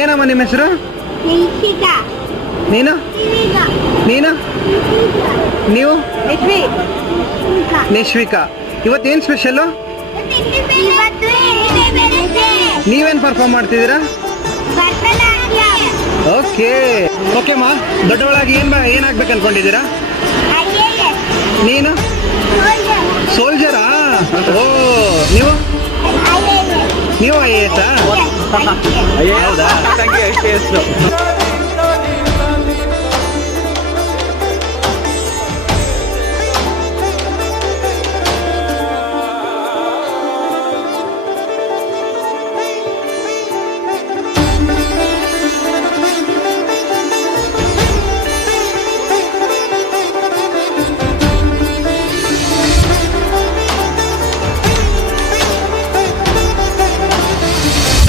ಏನಮ್ಮ ನಿಮ್ಮ ಹೆಸರು? ನೀನು ನೀನು ನೀವು? ನಿಶ್ವಿಕಾ. ಇವತ್ತೇನು ಸ್ಪೆಷಲ್ಲು? ನೀವೇನು ಪರ್ಫಾರ್ಮ್ ಮಾಡ್ತಿದ್ದೀರಾ? ಓಕೆ ಓಕೆಮ್ಮ. ದೊಡ್ಡವಳಾಗಿ ಏನಾಗ್ಬೇಕು ಅನ್ಕೊಂಡಿದ್ದೀರಾ? ನೀನು ಸೋಲ್ಜರಾ? ಓ ನೀವು ನೀವು IAS? ಹೌದಾ?